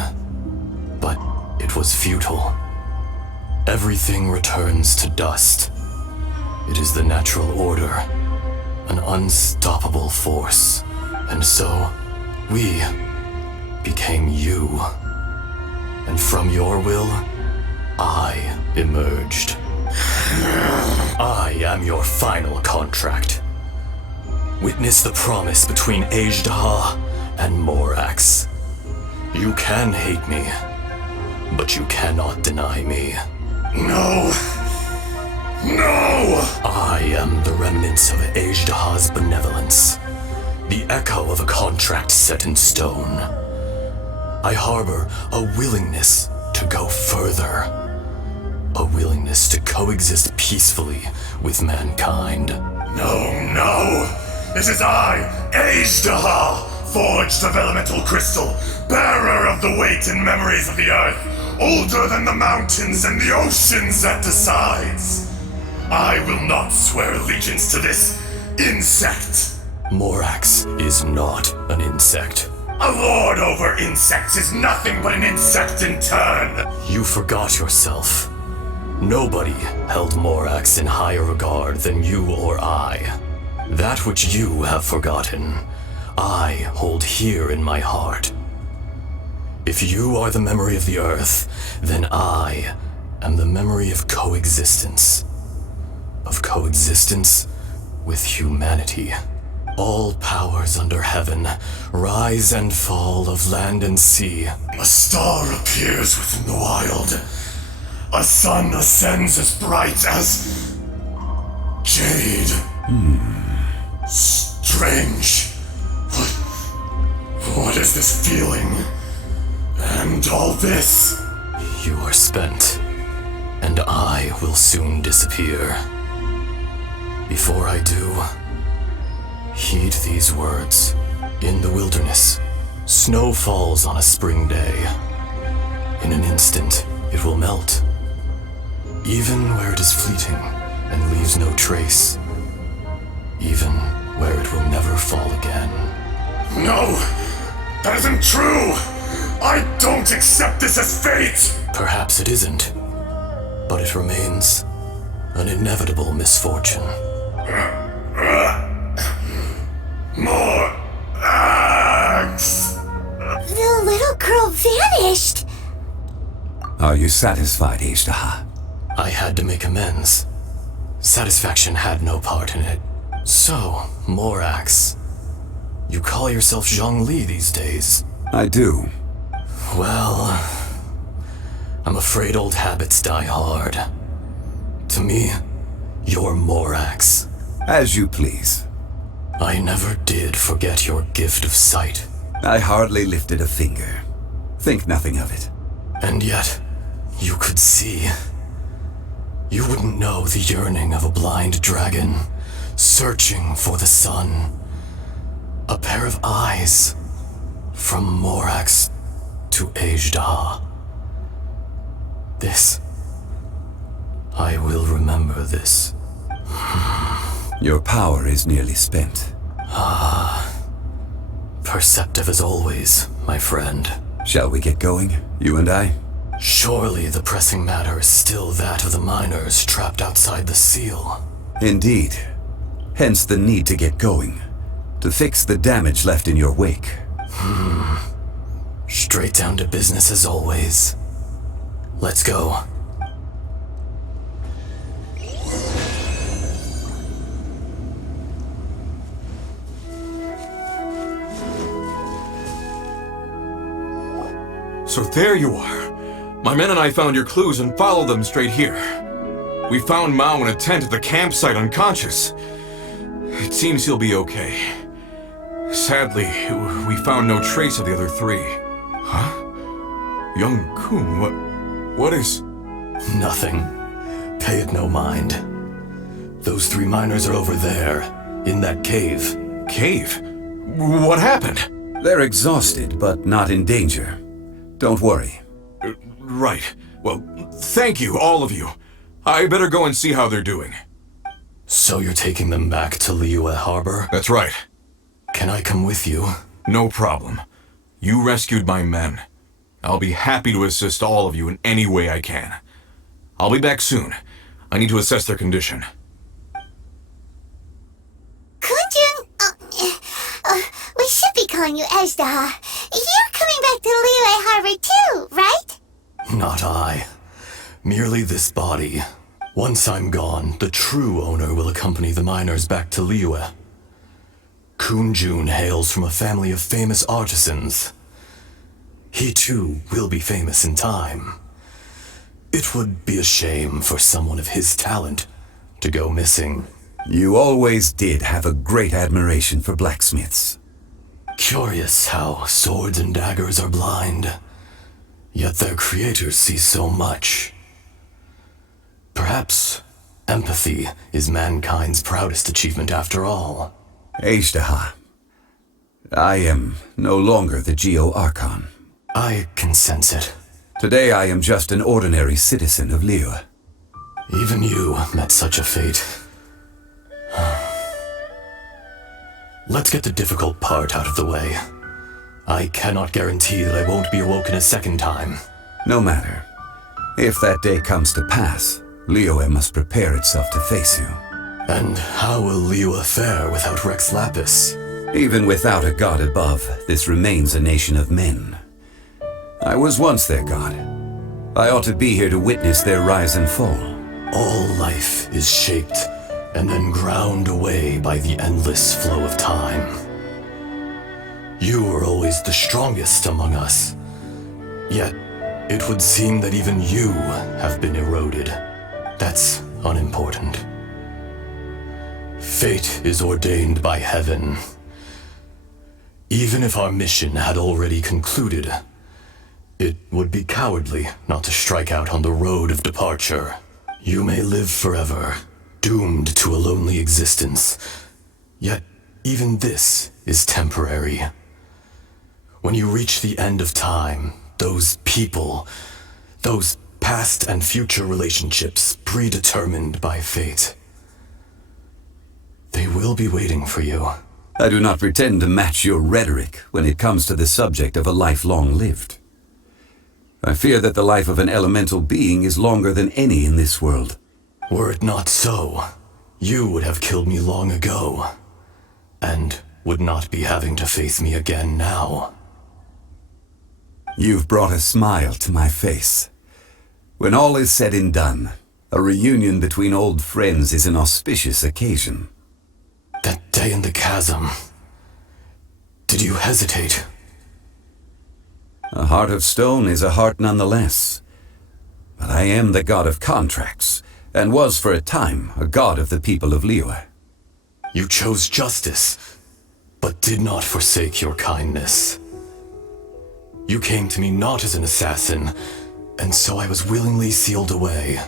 but it was futile. Everything returns to dust. It is the natural order, an unstoppable force. And so, we became you. And from your will, I emerged. I am your final contract. Witness the promise between Azhdaha and Morax. You can hate me, but you cannot deny me. No! No! I am the remnants of Azhdaha's benevolence, the echo of a contract set in stone. I harbor a willingness to go further, a willingness to coexist peacefully with mankind. No! This is I, Azhdaha, forged of elemental crystal, bearer of the weight and memories of the earth, older than the mountains and the oceans that decides. I will not swear allegiance to this insect. Morax is not an insect. A lord over insects is nothing but an insect in turn. You forgot yourself. Nobody held Morax in higher regard than you or I. That which you have forgotten, I hold here in my heart. If you are the memory of the earth, then I am the memory of coexistence. Of coexistence with humanity. All powers under heaven, rise and fall of land and sea. A star appears within the wild. A sun ascends as bright as jade. Strange. What is this feeling? And all this? You are spent, and I will soon disappear. Before I do, heed these words. In the wilderness, snow falls on a spring day. In an instant, it will melt. Even where it is fleeting and leaves no trace. Even where it will never fall again. No! That isn't true! I don't accept this as fate! Perhaps it isn't, but it remains an inevitable misfortune. More axe! The little girl vanished! Are you satisfied, Azhdaha? I had to make amends. Satisfaction had no part in it. So, Morax, you call yourself Zhongli these days? I do. Well, I'm afraid old habits die hard. To me, you're Morax. As you please. I never did forget your gift of sight. I hardly lifted a finger. Think nothing of it. And yet, you could see. You wouldn't know the yearning of a blind dragon, searching for the sun. A pair of eyes, from Morax to Azhdaha. This. I will remember this. Your power is nearly spent. Perceptive as always, my friend. Shall we get going, you and I? Surely the pressing matter is still that of the miners trapped outside the seal. Indeed. Hence the need to get going. To fix the damage left in your wake. Straight down to business as always. Let's go. So there you are. My men and I found your clues and followed them straight here. We found Mao in a tent at the campsite unconscious. It seems he'll be okay. Sadly, we found no trace of the other three. Huh? Young Kun, what is... Nothing. Pay it no mind. Those three miners are over there, in that cave. Cave? What happened? They're exhausted, but not in danger. Don't worry. Right. Well, thank you, all of you. I better go and see how they're doing. So you're taking them back to Liyue Harbor? That's right. Can I come with you? No problem. You rescued my men. I'll be happy to assist all of you in any way I can. I'll be back soon. I need to assess their condition. Kunjun, we should be calling you Azhdaha. You're coming back to Liyue Harbor too, right? Not I. Merely this body. Once I'm gone, the true owner will accompany the miners back to Liyue. Kunjun hails from a family of famous artisans. He too will be famous in time. It would be a shame for someone of his talent to go missing. You always did have a great admiration for blacksmiths. Curious how swords and daggers are blind, yet their creators see so much. Perhaps empathy is mankind's proudest achievement after all. Azhdaha, I am no longer the Geo-Archon. I can sense it. Today I am just an ordinary citizen of Liyue. Even you met such a fate. Let's get the difficult part out of the way. I cannot guarantee that I won't be awoken a second time. No matter. If that day comes to pass, Liyue must prepare itself to face you. And how will Liyue fare without Rex Lapis? Even without a god above, this remains a nation of men. I was once their god. I ought to be here to witness their rise and fall. All life is shaped and then ground away by the endless flow of time. You were always the strongest among us. Yet, it would seem that even you have been eroded. That's unimportant. Fate is ordained by heaven. Even if our mission had already concluded, it would be cowardly not to strike out on the road of departure. You may live forever, doomed to a lonely existence. Yet, even this is temporary. When you reach the end of time, those people, those past and future relationships predetermined by fate, they will be waiting for you. I do not pretend to match your rhetoric when it comes to the subject of a life long lived. I fear that the life of an elemental being is longer than any in this world. Were it not so, you would have killed me long ago, and would not be having to face me again now. You've brought a smile to my face. When all is said and done, a reunion between old friends is an auspicious occasion. That day in the chasm, did you hesitate? A heart of stone is a heart nonetheless. But I am the god of contracts, and was for a time a god of the people of Liyue. You chose justice, but did not forsake your kindness. You came to me not as an assassin, and so I was willingly sealed away.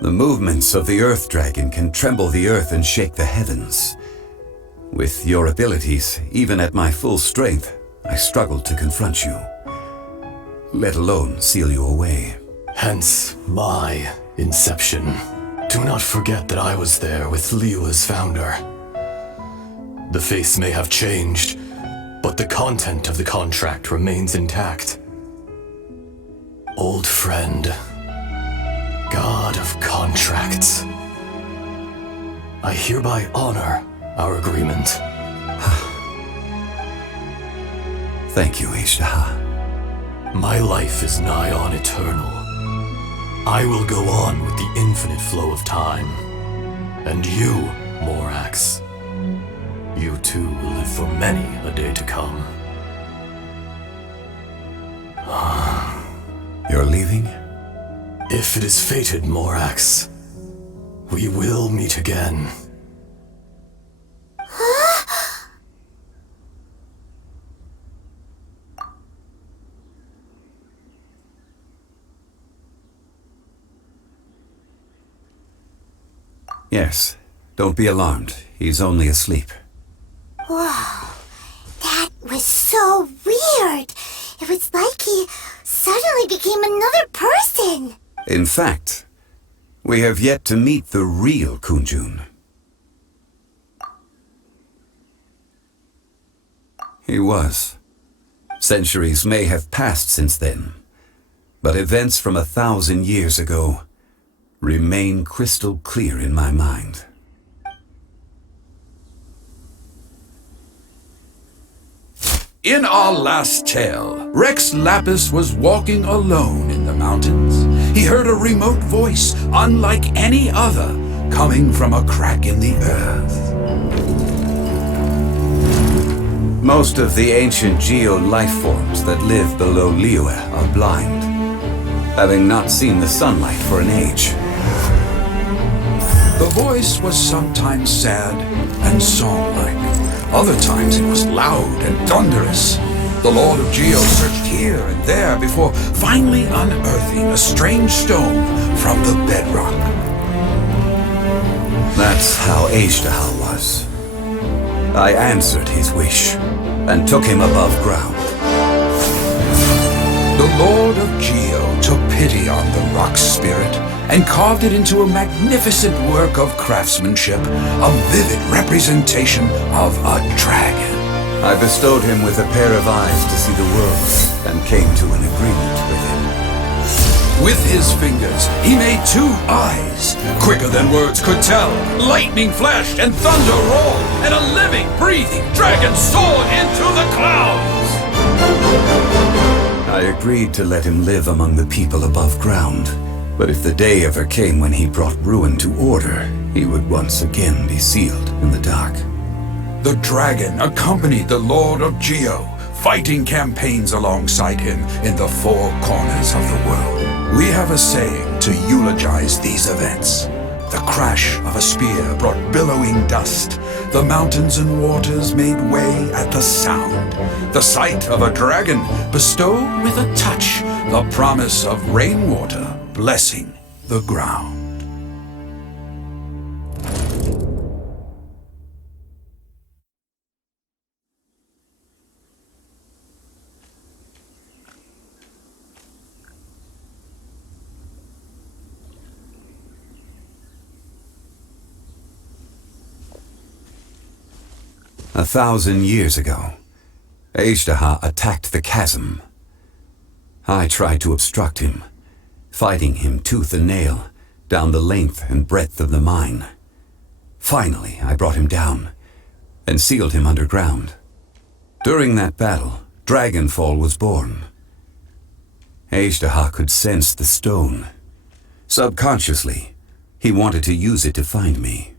The movements of the Earth Dragon can tremble the earth and shake the heavens. With your abilities, even at my full strength, I struggled to confront you, let alone seal you away. Hence my inception. Do not forget that I was there with Liyue's founder. The face may have changed, but the content of the contract remains intact. Old friend, god of contracts, I hereby honor our agreement. Thank you, Azhdaha. My life is nigh on eternal. I will go on with the infinite flow of time. And you, Morax, you too will live for many a day to come. You're leaving? If it is fated, Morax, we will meet again. Yes. Don't be alarmed. He's only asleep. Whoa, that was so weird. It was like he suddenly became another person. In fact, we have yet to meet the real Kunjun. He was. Centuries may have passed since then, but events from 1,000 years ago remain crystal clear in my mind. In our last tale, Rex Lapis was walking alone in the mountains. He heard a remote voice, unlike any other, coming from a crack in the earth. Most of the ancient geo life forms that live below Liyue are blind, having not seen the sunlight for an age. The voice was sometimes sad and song-like. Other times it was loud and thunderous. The Lord of Geo searched here and there before finally unearthing a strange stone from the bedrock. That's how Azhdaha was. I answered his wish and took him above ground. The Lord of Geo took pity on the rock spirit and carved it into a magnificent work of craftsmanship, a vivid representation of a dragon. I bestowed him with a pair of eyes to see the world and came to an agreement with him. With his fingers, he made 2 eyes, quicker than words could tell. Lightning flashed and thunder roared, and a living, breathing dragon soared into the clouds. I agreed to let him live among the people above ground. But if the day ever came when he brought ruin to order, he would once again be sealed in the dark. The dragon accompanied the Lord of Geo, fighting campaigns alongside him in the 4 corners of the world. We have a saying to eulogize these events. The crash of a spear brought billowing dust. The mountains and waters made way at the sound. The sight of a dragon bestowed with a touch the promise of rainwater blessing the ground. A 1,000 years ago, Azhdaha attacked the chasm. I tried to obstruct him, fighting him tooth and nail down the length and breadth of the mine. Finally, I brought him down and sealed him underground. During that battle, Dragonfall was born. Azhdaha could sense the stone. Subconsciously, he wanted to use it to find me.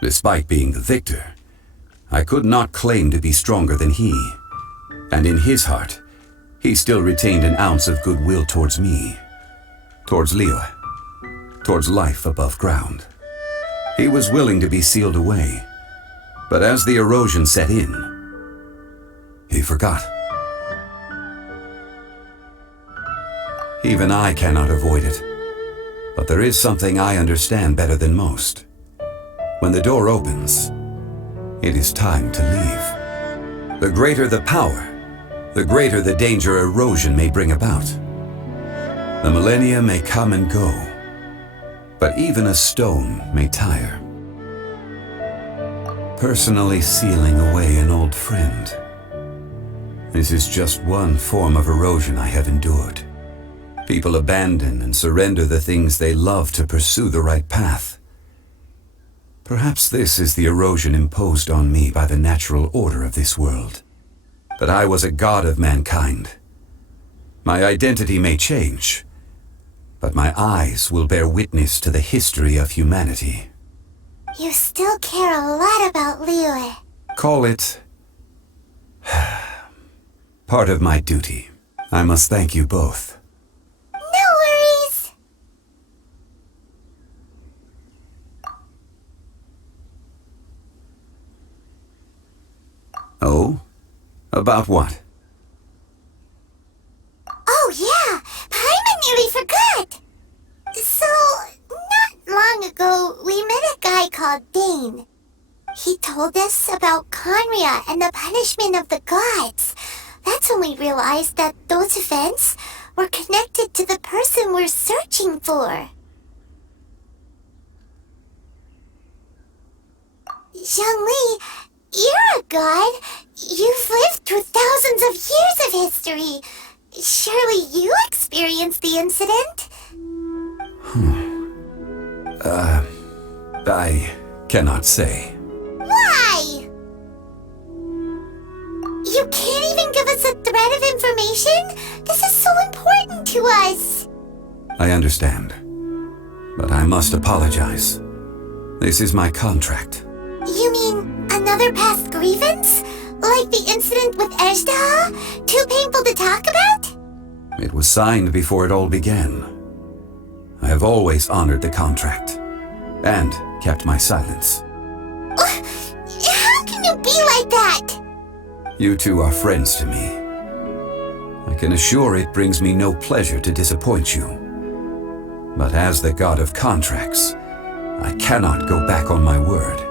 Despite being the victor, I could not claim to be stronger than he, and in his heart, he still retained an ounce of goodwill towards me, towards Liyue, towards life above ground. He was willing to be sealed away, but as the erosion set in, he forgot. Even I cannot avoid it, but there is something I understand better than most. When the door opens, it is time to leave. The greater the power, the greater the danger erosion may bring about. The millennia may come and go, but even a stone may tire. Personally sealing away an old friend. This is just one form of erosion I have endured. People abandon and surrender the things they love to pursue the right path. Perhaps this is the erosion imposed on me by the natural order of this world. But I was a god of mankind. My identity may change, but my eyes will bear witness to the history of humanity. You still care a lot about Liyue. Call it part of my duty. I must thank you both. No worries. Oh? About what? Oh yeah, Paimon nearly forgot. So, not long ago, we met a guy called Dane. He told us about Conria and the punishment of the gods. That's when we realized that those events were connected to the person we're searching for. Zhongli, you're a god. You've lived through thousands of years of history. Surely you experienced the incident? I cannot say. Why? You can't even give us a thread of information? This is so important to us. I understand, but I must apologize. This is my contract. You mean another past grievance? Like the incident with Azhdaha? Too painful to talk about? It was signed before it all began. I have always honored the contract, and kept my silence. How can you be like that? You two are friends to me. I can assure it brings me no pleasure to disappoint you. But as the god of contracts, I cannot go back on my word.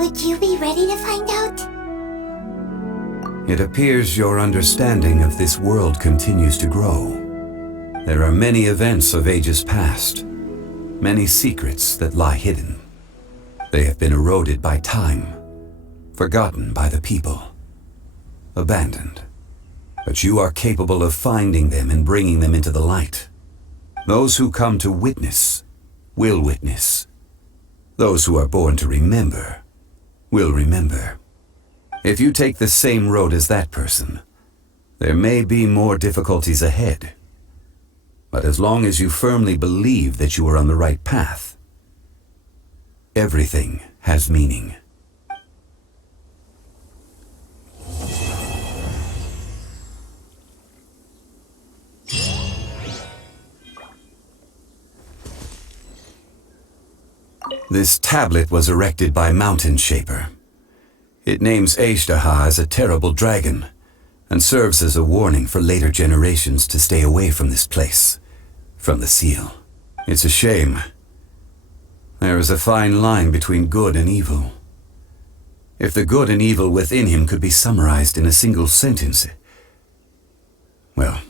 Would you be ready to find out? It appears your understanding of this world continues to grow. There are many events of ages past, many secrets that lie hidden. They have been eroded by time, forgotten by the people, abandoned. But you are capable of finding them and bringing them into the light. Those who come to witness will witness. Those who are born to remember will remember. If you take the same road as that person, there may be more difficulties ahead. But as long as you firmly believe that you are on the right path, everything has meaning. This tablet was erected by Mountain Shaper. It names Azhdaha as a terrible dragon, and serves as a warning for later generations to stay away from this place, from the seal. It's a shame. There is a fine line between good and evil. If the good and evil within him could be summarized in a single sentence... Well,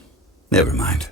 never mind.